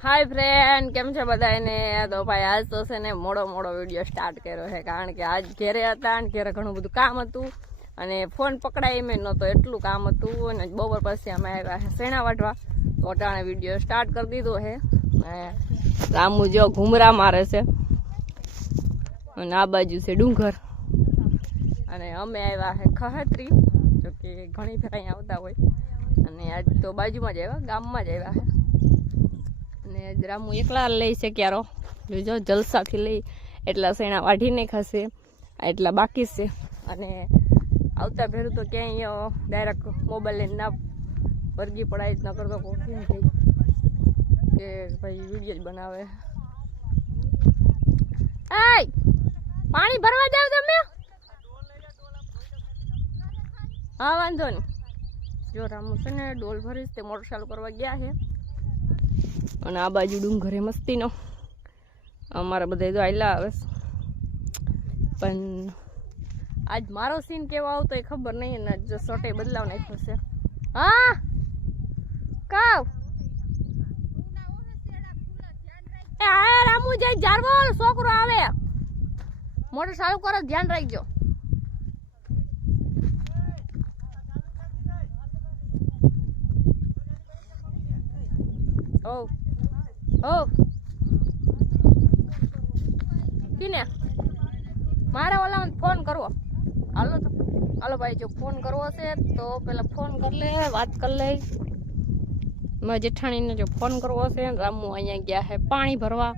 Hi friend केम छे बधाने। तो भाई आज तो से ने मोड़ो मोड़ो विडियो स्टार्ट कर्यो है कारण के आज घरे हता अने घरे घणुं बधुं काम हतुं अने फोन पकड़ाई में नतो एटलुं काम हतुं अने बपोर पछी अमे आव्या छे सेणा वाटवा तो अटाणे विडियो स्टार्ट कर दीधो है। रामू जो घूमरा मारे छे अने आ बाजू छे डूंगर अने अमे आव्या है खहेत्री जो कि घणी फेर अहींया आवता होय अने आज तो बाजुमां ज आव्या गाममां ज आव्या है। रामू एकला लई से क्यारो जो जलसा थी लई एटला सेणा वाढी नहीं खासे एटला बाकी से अने आवता भेरू तो क्या डायरेक्ट मोबाइल लईने ना वर्गी पड़ाई न करतो कोठी थी के भाई वीडियो ज बनावे। ए पानी भरवा जाओ तमे। हाँ वांधो नहीं। जो रामू से ने डोल भरीश ते मोटर चालू करवा गया है અને આ બાજુ ડુંગરે મસ્તીનો અમારા બધા જો આયલા આવે પણ આજ મારો સીન કેવો આવતો એ ખબર નહીં અને જો સોટે બદલાવ નાખ્યો છે। હા કાવ એ આ રામુ જઈ જારવો છોકરો આવે મોટર ચાલુ કરો ધ્યાન રાખજો। ओ ओ किने मारे वाला फोन करो हालो तो हालो भाई जो फोन करवो से तो पहला फोन कर ले बात कर ले। मैं जेठाणी ने जो फोन करवो से रामू अहींया गया है पानी भरवा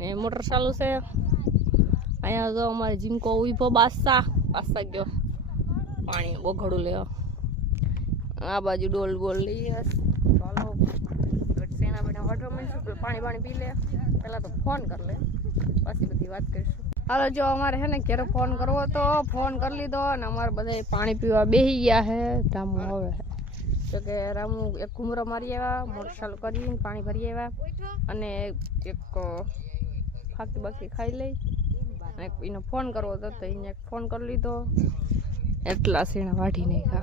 ने मोटर चालू से अहींया जो अमारे जिंको उभो बासा बासा गयो पानी बोघड़ू ले आ बाजू डोल बोल ली चालो सेना बेटा वाटर में पानी पानी पी ले पहला तो फोन कर ले पछी बधी बात करीशुं। हालो जो अमारे है ने घरे फोन करवो तो फोन कर लीधो अने अमारे बधाय पानी पीवा बेही गया है। रामू आवे है तो के रामू एक घूमरो मारी आव्या मोटर चालू करीने पानी भरी आव्या अने एक फाकी बाकी खाई लई अने एनो फोन करवो तो एने फोन कर लीधो एटला सीणा वाढी नाख्या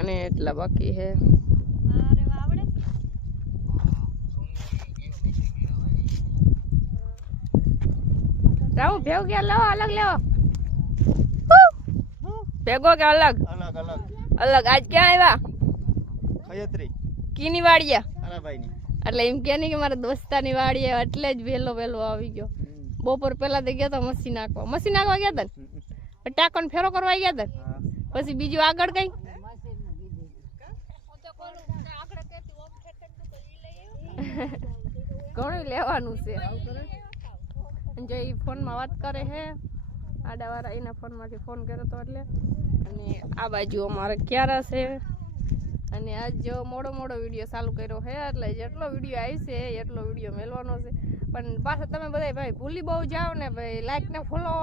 अने एटला बाकी है। रामू भेगो क्या लो अलग लो भेगो क्या अलग अलग अलग अलग आज क्या आया खयत्री कीनी वाड़िया अरे भाई ની એટલે એમ કે ની કે મારા દોસ્તાની વાડી એટલે જ વેલો વેલો આવી ગયો। બપોર પહેલા તો ગયા તો મશીન નાખવા ગયા તા ટાકોન ફેરો કરવા ગયા તા પછી બીજું આગળ કઈ ઘણું લેવાનું છે। जो फोन में बात करे है आडावारा एना फोन में फोन कर्यो तो એટલે અને આ બાજુ અમારે ક્યારા છે અને આજ જો મોડો મોડો વિડિયો ચાલુ કર્યો છે એટલે જેટલો વિડિયો આવી છે એટલો વિડિયો મેલવાનો છે પણ પાછા તમે બધાય ભાઈ ભૂલી બહુ જાવ ને ભાઈ લાઈક ને ફોલો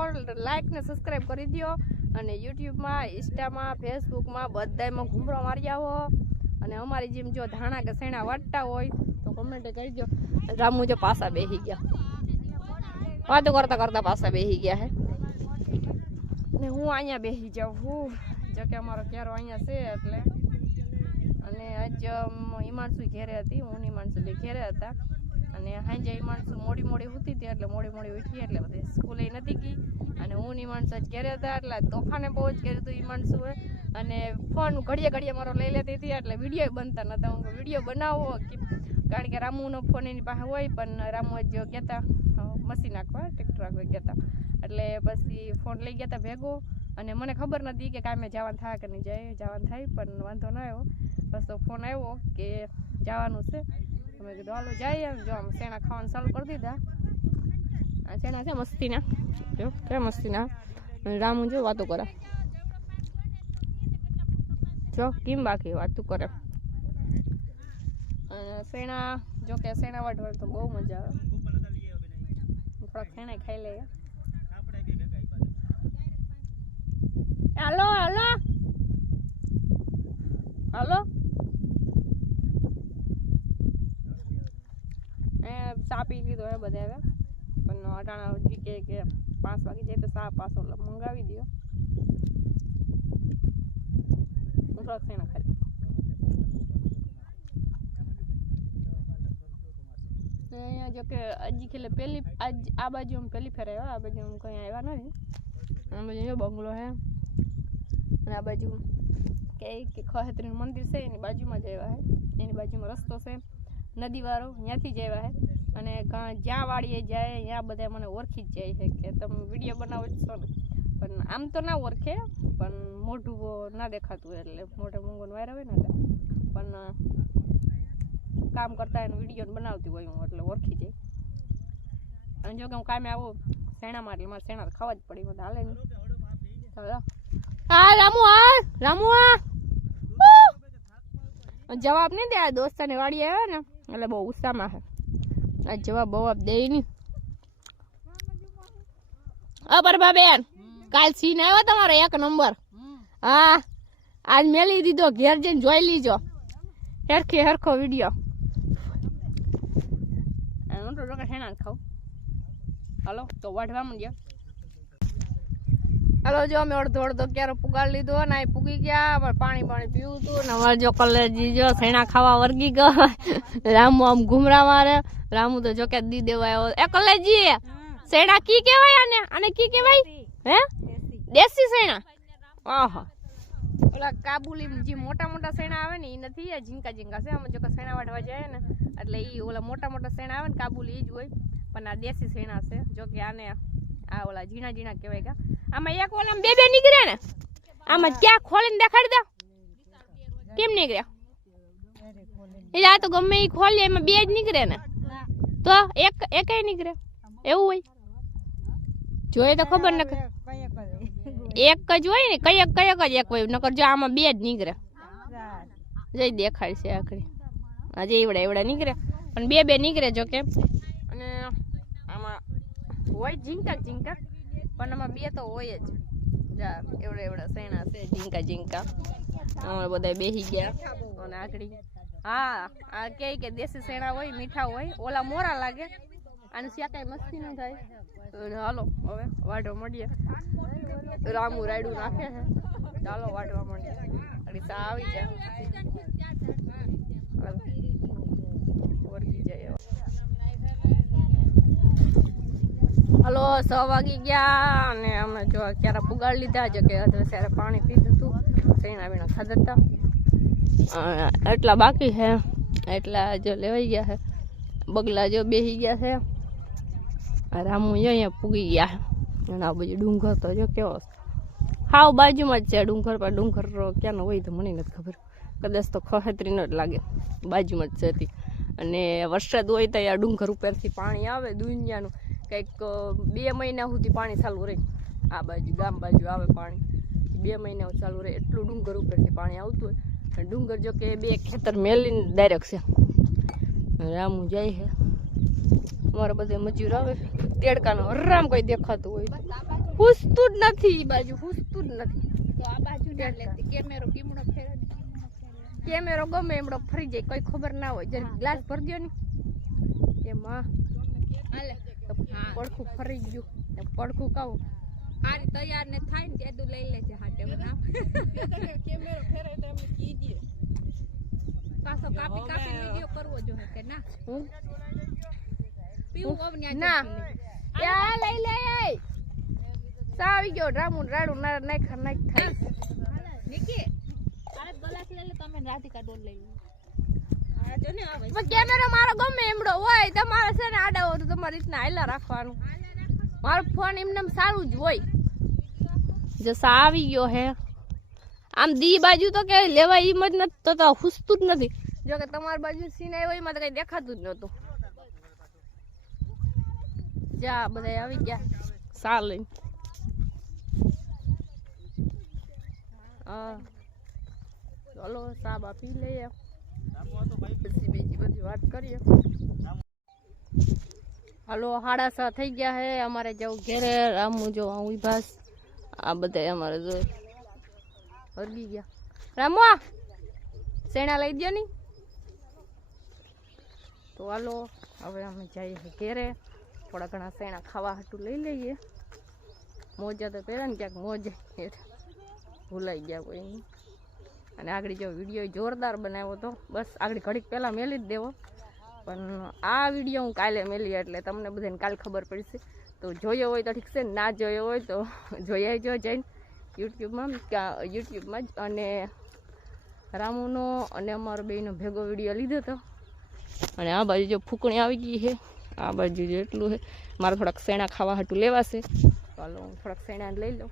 લાઈક ને સબસ્ક્રાઇબ કરી દયો અને YouTube માં Insta માં Facebook માં બધાયમાં ઘૂમરો મારી આવો અને અમારી જેમ જો ધાણા કે સેણા વાટતા હોય તો કમેન્ટ કરી દો। રામુ જો પાસા બેહી ગયા वातो करता करता पासा बेही गया है ने हूँ अहींया बेही जाऊँ हूँ जो कि अमारो क्यारो अहींया छे एटले अने आज ईमानसु घेरे हती हूँ ईमानसु बे घेरे हता अने हांजे ईमानसु मोडी मोडी हुती हती एटले मोडी मोडी उठी एटले बधे स्कूले नथी गई अने हूँ ईमानसु आज घेरे हता एटले तोफाने बहु ज कर्युं हतुं ईमानसुए अने फोन घड़िये घड़िये मारो लई लेती हती एटले विडियो बनता नता। हूँ विडियो बनावो कारण के रामूनो फोन एनी पासे होय पण रामू आज गया मशीन नाखवा ट्रेक्टर नाखवा गया था એટલે પછી ફોન લઈ ગયા તા ભેગો અને મને ખબર નથી કે કામે જવાનું થાય કે નહીં જાય જવાનું થાય પણ વાંધો ન આવ્યો બસ તો ફોન આવ્યો કે જવાનું છે અમે કીધું હાલો જઈએ જો આમ સેણા ખાવાનું ચાલુ કરી દીધા આ સેણા છે મસ્તીના જો કે મસ્તીના રામુ જો વાતો કરે જો કેમ બાકી વાતો કરે સેણા જો કે સેણા વાટવા તો બહુ મજા આવે थोड़ा खाना खाई ले। हेलो हेलो हेलो चा पी लीधो है बधे पण अटाणा हजी के 5 वागे जाए तो चा पासो मंगावी दियो थोड़ा खाना खाई આપણે અહીંયા જો કે હજી ખેલે પહેલી આજ આ બાજુ અમે પહેલી ફેર આવ્યા, આ બાજુ અમે કંઈ આવ્યા નથી. આ બાજુ બંગલો છે અને આ બાજુ કે ખહેત્રીનું મંદિર છે એની બાજુમાં જ આવ્યા છે. એની બાજુમાં રસ્તો છે નદીવાળો, ત્યાંથી જ આવ્યા છે. અને જ્યાં વાળીએ જાય ત્યાં બધા મને ઓળખી જ જાય છે કે તમે વિડીયો બનાવો છો ને, પણ આમ તો ના ઓળખે, પણ મોઢું ના દેખાતું એટલે મોઢે મૂંગોને વાયરા હોય ને એટલે, પણ કામ કરતા એને વિડીયો બનાવતી હોય હું એટલે ઓળખી જાય. અને જો કે હું કામે આવું શેણામાં એટલે મારે શેણા ખાવા જ પડી, મને હાલે નહીં. હા રામુ જવાબ નહીં દે. આ દોસ્તાને વાડી આવ્યા ને એટલે બહુ ગુસ્સામાં છે. આ જવાબ દે નહીં. પરભા બેન કાલ સીન આવ્યો તમારો 1 નંબર. હા આજ મેલી દીધો, ઘેર જઈને જોઈ લીજો હરખો વિડીયો. હું તો હેણા ખાઉં. હાલો તો વાઢવા માંડ્યા. હાલો જો અમે અડધો ક્યારે પુગાડી લીધો ને અહીં પૂગી ગયા. અમારે પાણી પીવું હતું ને અમારે જો કલેજી જો શેણા ખાવા વર્ગી ગયો. રામુ આમ ઘુમરા મારે. રામુ તો જો કે દી દેવા આવ્યો. એ કલેજી શેણા કી કેવાય આને કી કેવાય હે? દેશી શેણા. આહા ઓલા કાબુલી જે મોટા શેણા આવે ને એ નથી, આ ઝીંકા છે. અમે જો કે શેણા વાઢવા જાય ને એટલે એ ઓલા મોટા શેણા આવે ને કાબુલી એ જ હોય, પણ આ દેશી શેણા છે. જો કે આને આ ઓલા ઝીણા કહેવાય કે આમાં એક ઓલા બે નીકળે ને, આમાં ક્યાં ખોલીને દેખાડી દો કેમ નીકળ્યા? એટલે આ તો ગમે એ ખોલીએ એમાં 2 જ નીકળે ને, તો એક નીકળે એવું હોય? જોઈએ તો ખબર ન એક જ હોય ને, કયક જ એક હોય, નકર જો આમાં 2 જ નીકળે. જઈ દેખાય છે આખરી આજે એવડા નીકળે, પણ 2 નીકળે જો કે. અને આમાં હોય ઝીંકા પણ આમાં 2 તો હોય જ. જા એવડા શેણા છે ઝીંકા. અમારે બધા બેસી ગયા અને આખડી. હા આ કે દેશી શેણા હોય, મીઠા હોય, ઓલા મોરા લાગે અને ત્યાં કઈ મસ્તી ન થાય. હાલો હવે વાઢવા મળીએ. રામુ રાયડું નાખે છે, ચાલો વાઢવા મળીએ. સા આવી જાય વર્ગી જાય. હાલો 6 વાગી ગયા અને અમે જો ક્યારે પુગાડી લીધા છે કે અત્યારે પાણી પીધું હતું, શેણા બીણા ખાધા હતા. એટલા બાકી છે, એટલા જો લેવાઈ ગયા છે. બગલા જો બેસી ગયા છે. રામુ અહીંયા પૂગી ગયા અને આ બાજુ ડુંગર તો જો કેવો હાવ બાજુમાં જ છે. ડુંગર ક્યાંનો હોય તો મને નથી ખબર, કદાચ તો ખહેત્રીનો જ લાગે, બાજુમાં જ છે. અને વરસાદ હોય તો આ ડુંગર ઉપરથી પાણી આવે દુનિયાનું, કંઈક 2 મહિના સુધી પાણી ચાલુ રહે. આ બાજુ ગામ બાજુ આવે પાણી 2 મહિના ચાલુ રહે, એટલું ડુંગર ઉપરથી પાણી આવતું હોય. ડુંગર જો કે 2 ખેતર મેલીને ડાયરેક્ટ છે. રામુ જાય છે. અમારે બધે મજૂર આવે, દેડકાનો હરામ કોઈ દેખાતું હોય, પૂછતું જ નથી. બાજુ પૂછતું જ નથી. તો આ બાજુ કેમેરો ગમે એમડો ફરી જાય, કોઈ ખબર ના હોય. જરી ગ્લાસ ભરી દો ને એમાં પડખું ફરી ગયું. પડખું કહું આ તૈયાર ને થાય ને તેદું લઈ લેજે હાટે બનાવ. કેમેરો ફેરે તો એમ કીજે પાછો કાપી વિડિયો કરવો જો કે ના હું પીવું ઓવન્યા ના યા લઈ લે સાવી ગયો. રામુ રાડું નાખ થાય નિકી અરે ગલાસ લઈ લે તમે રાધિકા ડોલ લઈ લો. કેમેરો મારો ગમે એમડો હોય, તમારે છે ને આડા હોય તો તમારી રીતના હાલા રાખવાનું. મારો ફોન એમને સારું જ હોય. જસા આવી ગયો હે આમ દી બાજુ તો કે લેવાય એમ જ નથી, તો હુસતું જ નથી. જો કે તમારી બાજુ સીન આવ્યો એમાં તો કઈ દેખાતું જ નતું. જા બધા આવી ગયા સા લઈને. હા ચલો સા બા પી લઈએ પછી બીજી બધી વાત કરીએ. હાલો 6:30 થઈ ગયા હે. અમારે જવું ઘેરે. રામુ જો હું ભાસ આ બધા અમારે જો વર્ગી ગયા. રામુ શેણા લઈ દો ની. તો હાલો હવે અમે જઈએ ઘેરે. થોડા ઘણા શેણા ખાવા હાટું લઈ લઈએ. મોજા તો પહેલા ને ક્યાંક મોજા ભૂલાઈ ગયા કોઈ. અને આગળ જો વિડીયો જોરદાર બનાવ્યો તો બસ આગળ ઘડીક પહેલા મેલી જ દેવો પણ આ વિડીયો હું કાલે મેલી એટલે તમને બધાને કાલે ખબર પડશે. તો જોયો હોય તો ઠીક છે, ના જોયો હોય તો જોઈ આવજો જઈને યુટ્યુબમાં જ. અને રામુનો અને અમારો બેયનો ભેગો વિડીયો લીધો હતો. અને આ બાજુ જો ફૂકણી આવી ગઈ છે, આ બાજુ જો એટલું છે. મારે થોડાક શેણા ખાવા હાટું લેવાશે, ચાલો હું થોડાક શેણા લઈ લઉં.